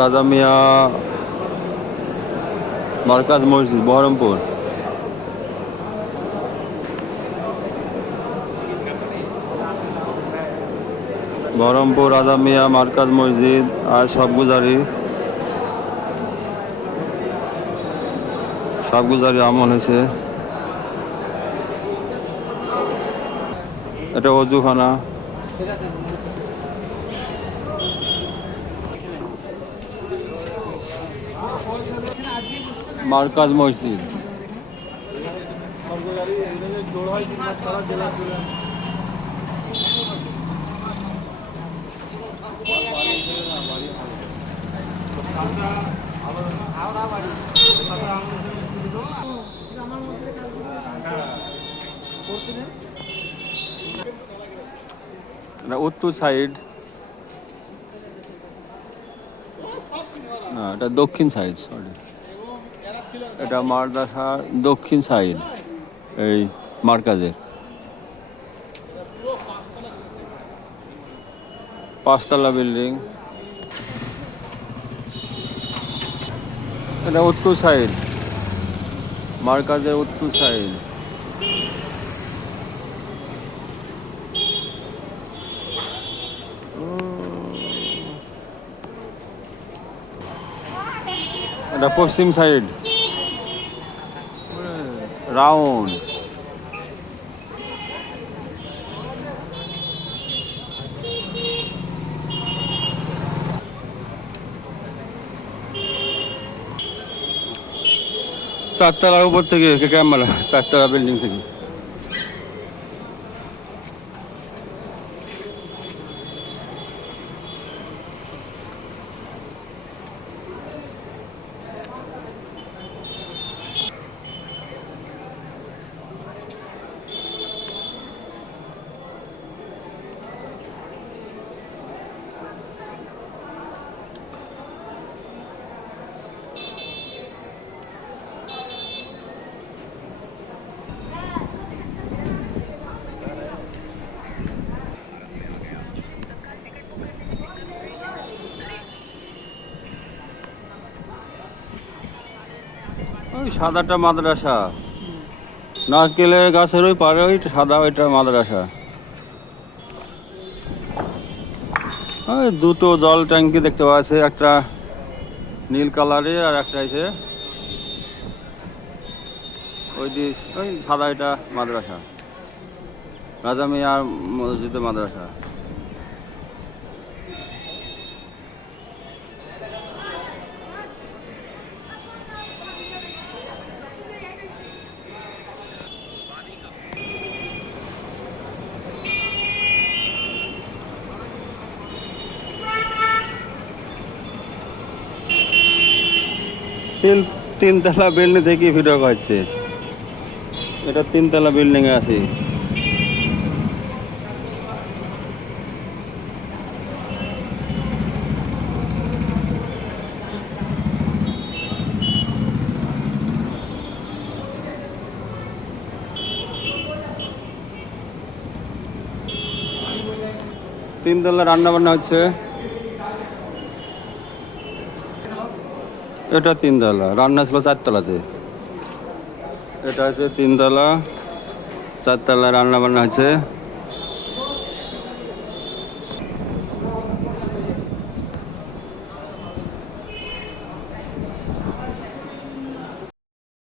রাজা মিয়া মার্কাজ মসজিদ, বহরমপুর। বহরমপুর রাজা মিয়া মার্কাজ মসজিদ আর সবগুজারি আমল হয়েছে। এটা অজুখানা। মার্কাজ মসজিদ। উত্তর সাইড না, এটা দক্ষিণ সাইড, সরি। এটা মাদ্রাসার দক্ষিণ সাইড, এই মার্কাজের 5 তলা বিল্ডিং। এটা উত্তর সাইড, মার্কাজের উত্তর সাইড। এটা পশ্চিম সাইড, রাউন্ড। চারতলার উপর থেকে ক্যামেরা, 4 তলা বিল্ডিং থেকে। ওই সাদাটা মাদ্রাসা, নারকেলের গাছের ওই পারে ওই সাদা, ওইটা মাদ্রাসা। ওই দুটো জল ট্যাঙ্কি দেখতে পাওয়া যাচ্ছে, একটা নীল কালারের আর একটা আছে ওই সাদা, এটা মাদ্রাসা, রাজা মিয়া মসজিদে মাদ্রাসা। তিনতলা বিল্ডিং থেকে ভিডিও করছে। এটা 3 তলা বিল্ডিং এ আছে। তিনতলা রান্না বান্না হচ্ছে। এটা 3 তলা, রান্না ছিল 4 তলাতে। এটা আছে 3 তলা, 4 তলা রান্না বান্না হচ্ছে।